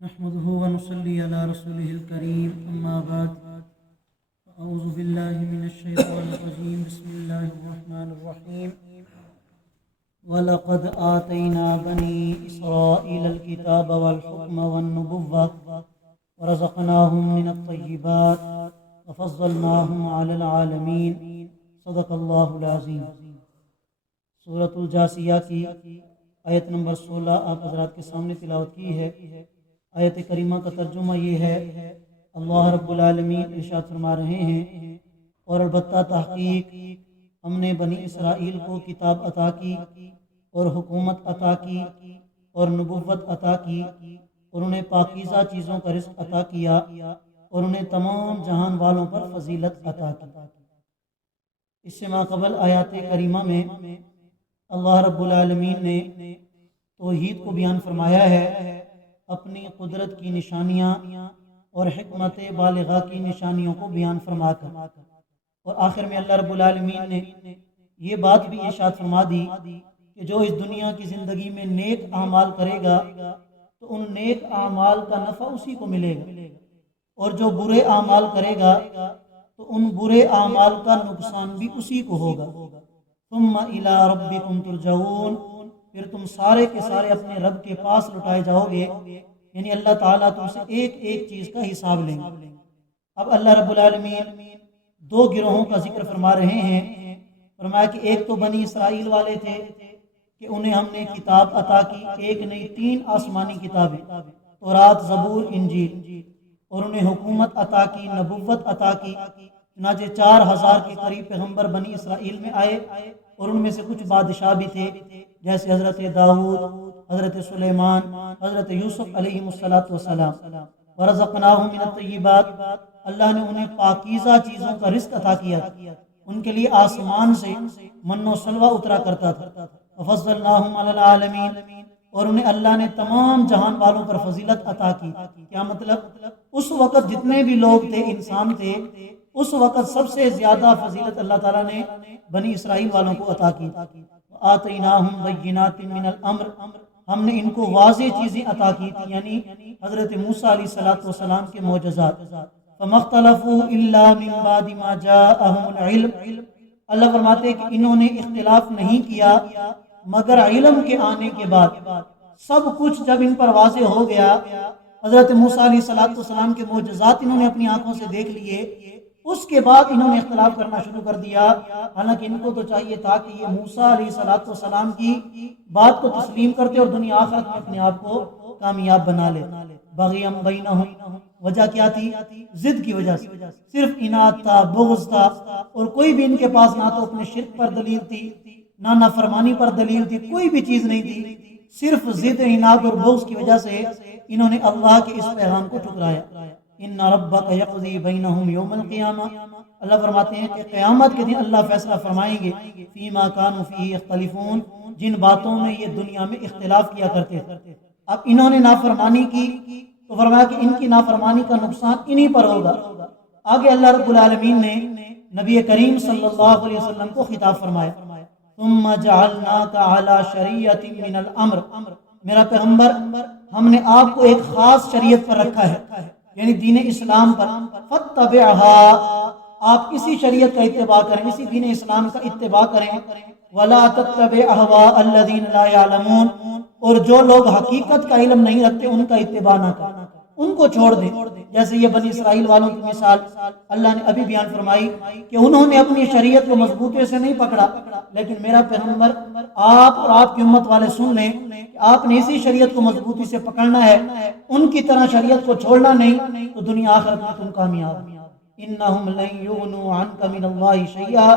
نحمده ونصلي على رسوله الكريم أما بعد أعوذ بالله من الشيطان الرجيم بسم الله الرحمن الرحيم ولقد آتينا بني إسرائيل الكتاب والحكم والنبوة ورزقناهم من الطيبات وفضلناهم على العالمين صدق الله العظيم۔ سورۃ الجاثیہ کی آیت نمبر 16 آپ حضرات کے سامنے تلاوت کی ہے۔ آیت کریمہ کا ترجمہ یہ ہے، اللہ رب العالمین ارشاد فرما رہے ہیں، اور البتہ تحقیق ہم نے بنی اسرائیل کو کتاب عطا کی اور حکومت عطا کی اور نبوت عطا کی اور انہیں پاکیزہ چیزوں کا رزق عطا کیا اور انہیں تمام جہان والوں پر فضیلت عطا کی۔ اس سے ماقبل آیات کریمہ میں اللہ رب العالمین نے توحید کو بیان فرمایا ہے، اپنی قدرت کی نشانیاں اور حکمت بالغہ کی نشانیوں کو بیان فرما کر، اور آخر میں اللہ رب العالمین نے یہ بات بھی ارشاد فرما دی کہ جو اس دنیا کی زندگی میں نیک اعمال کرے گا تو ان نیک اعمال کا نفع اسی کو ملے گا، اور جو برے اعمال کرے گا تو ان برے اعمال کا نقصان بھی اسی کو ہوگا۔ ثم الی ربکم ترجعون، پھر تم سارے کے سارے اپنے رب کے پاس لٹائے جاؤ گے، یعنی اللہ تعالیٰ تم سے ایک ایک چیز کا حساب لیں گے۔ اب اللہ رب العالمین دو گروہوں کا ذکر فرما رہے ہیں۔ فرمایا کہ ایک تو بنی اسرائیل والے تھے کہ انہیں ہم نے کتاب عطا کی، ایک نہیں 3 آسمانی کتابیں، تورات، زبور، انجیل، اور انہیں حکومت عطا کی، نبوت عطا کی۔ چنانچہ 4000 کے قریب پیغمبر بنی اسرائیل میں آئے، اور ان میں سے کچھ بادشاہ بھی تھے، جیسے حضرت داؤد، حضرت سلیمان، حضرت یوسف علیہ السلام۔ ورزقناہم من الطیبات، اللہ نے انہیں پاکیزہ چیزوں کا رزق عطا کیا، ان کے لیے آسمان سے من و سلوہ اترا کرتا تھا۔ وفضلناہم علی العالمین، اور انہیں اللہ نے تمام جہان والوں پر فضیلت عطا کی۔ کیا مطلب؟ اس وقت جتنے بھی لوگ تھے، انسان تھے، اس وقت سب سے زیادہ فضیلت اللہ تعالیٰ نے بنی اسرائیل والوں کو عطا کی۔ آتیناہم بینات من الامر، ہم نے ان کو واضح چیزیں عطا کی تھی، یعنی حضرت موسیٰ علیہ السلام کے معجزات۔ فما اختلفوا الا من بعد ما جاءهم العلم، اللہ فرماتے ہیں کہ انہوں نے اختلاف نہیں کیا مگر علم کے آنے کے بعد۔ سب کچھ جب ان پر واضح ہو گیا، حضرت موسیٰ علیہ السلام کے معجزات انہوں نے اپنی آنکھوں سے دیکھ لیے، اس کے بعد انہوں نے اختلاف کرنا شروع کر دیا۔ حالانکہ ان کو تو چاہیے تھا کہ یہ موسیٰ علیہ السلام کی بات کو تسلیم کرتے اور دنیا آخرت میں اپنے آپ کو کامیاب بنا لے۔ بغیم بینہم، وجہ کیا تھی؟ ضد کی وجہ سے، صرف اناد تھا، بغض تھا، اور کوئی بھی ان کے پاس نہ تو اپنے شرک پر دلیل تھی، نہ نافرمانی پر دلیل تھی، کوئی بھی چیز نہیں تھی، صرف ضد، اناد اور بغض کی وجہ سے انہوں نے اللہ کے اس پیغام کو ٹھکرایا۔ ان ربک یقضی بینہم یوم القیامہ، اللہ فرماتے ہیں کہ قیامت کے دن اللہ فیصلہ فرمائیں گے فیما کانوا فیہ یختلفون، جن باتوں میں یہ دنیا میں اختلاف کیا کرتے تھے۔ اب انہوں نے نافرمانی کی تو فرمایا کہ ان کی نافرمانی کا نقصان انہی پر ہوگا۔ آگے اللہ رب العالمین نے نبی کریم صلی اللہ علیہ وسلم کو خطاب فرمایا، ثم جعلناک علی شریعۃ من الامر، میرا پیغمبر ہم نے آپ کو ایک خاص شریعت پر رکھا ہے، یعنی دین اسلام پر، فاتبعها، آپ اسی شریعت کا اتباع کریں، اسی دین اسلام کا اتباع کریں۔ ولا تتبع اهواء الذین لا يعلمون، اور جو لوگ حقیقت کا علم نہیں رکھتے ان کا اتباع نہ کریں، ان کو چھوڑ دیں۔ جیسے یہ بنی اسرائیل والوں کی مثال اللہ نے ابھی بیان فرمائی کہ انہوں نے اپنی شریعت کو مضبوطی سے نہیں پکڑا، لیکن میرا پیغمبر آپ اور آپ کی امت والے سن لیں کہ آپ نے اسی شریعت کو مضبوطی سے پکڑنا ہے، ان کی طرح شریعت کو چھوڑنا نہیں، تو دنیا آخرت میں تم کامیاب۔ انہم لن یغنوا عنک من اللہ شیئا،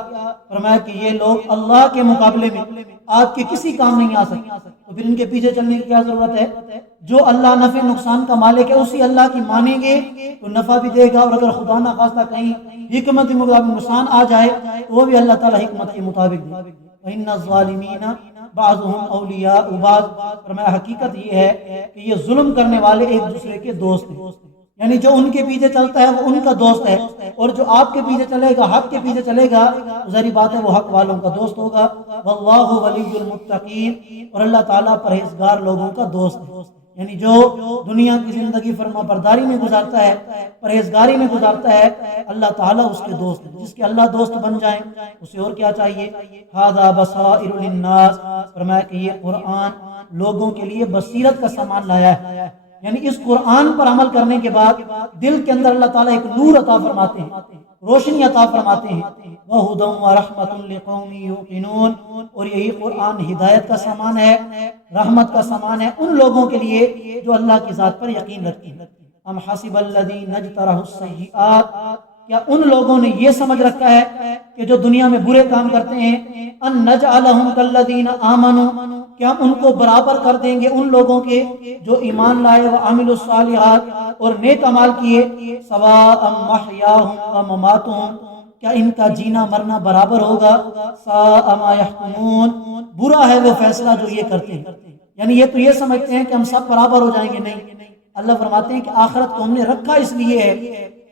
فرمایا کہ یہ لوگ اللہ کے مقابلے میں آپ کے کسی کام نہیں آ سکتے، تو پھر ان کے پیچھے چلنے کی کیا ضرورت ہے؟ جو اللہ نفع نقصان کا مالک ہے اسی اللہ کی مانیں گے تو نفع بھی دے گا، اور اگر خدا نہ خواستہ کہیں حکمت کے مطابق نقصان آ جائے تو وہ بھی اللہ تعالیٰ حکمت کے مطابق دے۔ وَإِنَّ الظَّالِمِينَ بَعْضُهُمْ أَوْلِيَاءُ بَعْضٍ، فرمایا حقیقت یہ ہے کہ یہ ظلم کرنے والے ایک دوسرے کے دوست ہیں، یعنی جو ان کے پیچھے چلتا ہے وہ ان کا دوست ہے، اور جو آپ کے پیچھے چلے گا، حق کے پیچھے چلے گا، ظاہری بات ہے وہ حق والوں کا دوست ہوگا۔ واللہ ولی المتقین، اور اللہ تعالیٰ پرہیزگار لوگوں کا دوست ہے۔ یعنی جو دنیا کی زندگی فرما برداری میں گزارتا ہے، پرہیزگاری میں گزارتا ہے، اللہ تعالیٰ اس کے دوست ہے۔ جس کے اللہ دوست بن جائیں اسے اور کیا چاہیے؟ ھذا بصائر للناس، فرمایا کہ یہ قرآن لوگوں کے لیے بصیرت کا سامان لایا ہے، یعنی اس قرآن پر عمل کرنے کے بعد دل کے اندر اللہ تعالیٰ ایک نور عطا فرماتے ہیں، روشنی عطا فرماتے ہیں۔ وَھُدًى وَرَحْمَةٌ لِقَوْمٍ يُوقِنُونَ، اور یہی قرآن ہدایت کا سامان ہے، رحمت کا سامان ہے ان لوگوں کے لیے جو اللہ کی ذات پر یقین رکھتے ہیں۔ ام حسب الذین اجترحوا السیئات، کیا ان لوگوں نے یہ سمجھ رکھا ہے کہ جو دنیا میں برے کام کرتے ہیں، ان نجعلہم کالذین آمنوا، کیا ان کو برابر کر دیں گے ان لوگوں کے جو ایمان لائے، وعملوا الصالحات، اور نیک اعمال کیے، سواء محیاہم ومماتہم، کیا ان کا جینا مرنا برابر ہوگا؟ ساء ما یحکمون، برا ہے وہ فیصلہ جو یہ کرتے ہیں۔ یعنی یہ تو یہ سمجھتے ہیں کہ ہم سب برابر ہو جائیں گے، نہیں، اللہ فرماتے ہیں کہ آخرت کو ہم نے رکھا اس لیے ہے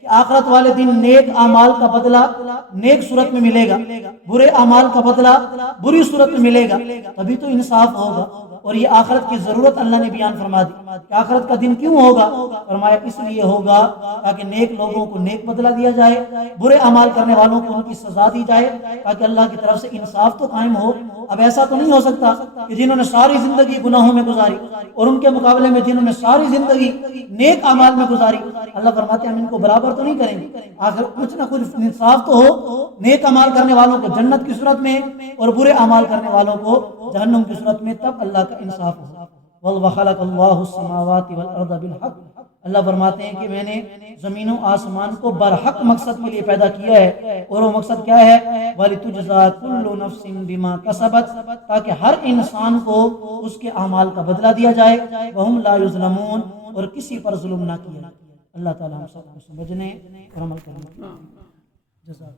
کہ آخرت والے دن نیک اعمال کا بدلہ نیک صورت میں ملے گا، برے اعمال کا بدلہ بری صورت میں ملے گا، تبھی تو انصاف ہوگا۔ اور یہ آخرت کی ضرورت اللہ نے بیان فرما دی کہ آخرت کا دن کیوں ہوگا؟ فرمایا اس لیے ہوگا تاکہ نیک لوگوں کو نیک بدلہ دیا جائے، برے اعمال کرنے والوں کو ان کی سزا دی جائے، تاکہ اللہ کی طرف سے انصاف تو قائم ہو۔ اب ایسا تو نہیں ہو سکتا کہ جنہوں نے ساری زندگی گناہوں میں گزاری اور ان کے مقابلے میں جنہوں نے ساری زندگی نیک اعمال میں گزاری، اللہ فرماتے ہیں ہم ان کو برابر تو نہیں کریں گے، آخر کچھ نہ کچھ انصاف تو ہو، نیک اعمال کرنے والوں کو جنت کی صورت میں اور برے اعمال کرنے والوں کو جہنم کی صورت میں، تب اللہ کا انصاف ہو۔ وَخَلَقَ اللَّهُ السَّمَاوَاتِ وَالْأَرْضَ بِالْحَقِّ، اللہ فرماتے ہیں کہ میں نے زمین و آسمان کو برحق مقصد کے لیے پیدا کیا ہے، اور وہ مقصد کیا ہے؟ وَلِتُجْزَى كُلُّ نَفْسٍ بِمَا كَسَبَتْ، تاکہ ہر انسان کو اس کے اعمال کا بدلہ دیا جائے، وَهُمْ لَا يُظْلَمُونَ، اور کسی پر ظلم نہ کیا۔ اللہ تعالیٰ ہم سب کو سمجھنے اور عمل کرنے کی جزاک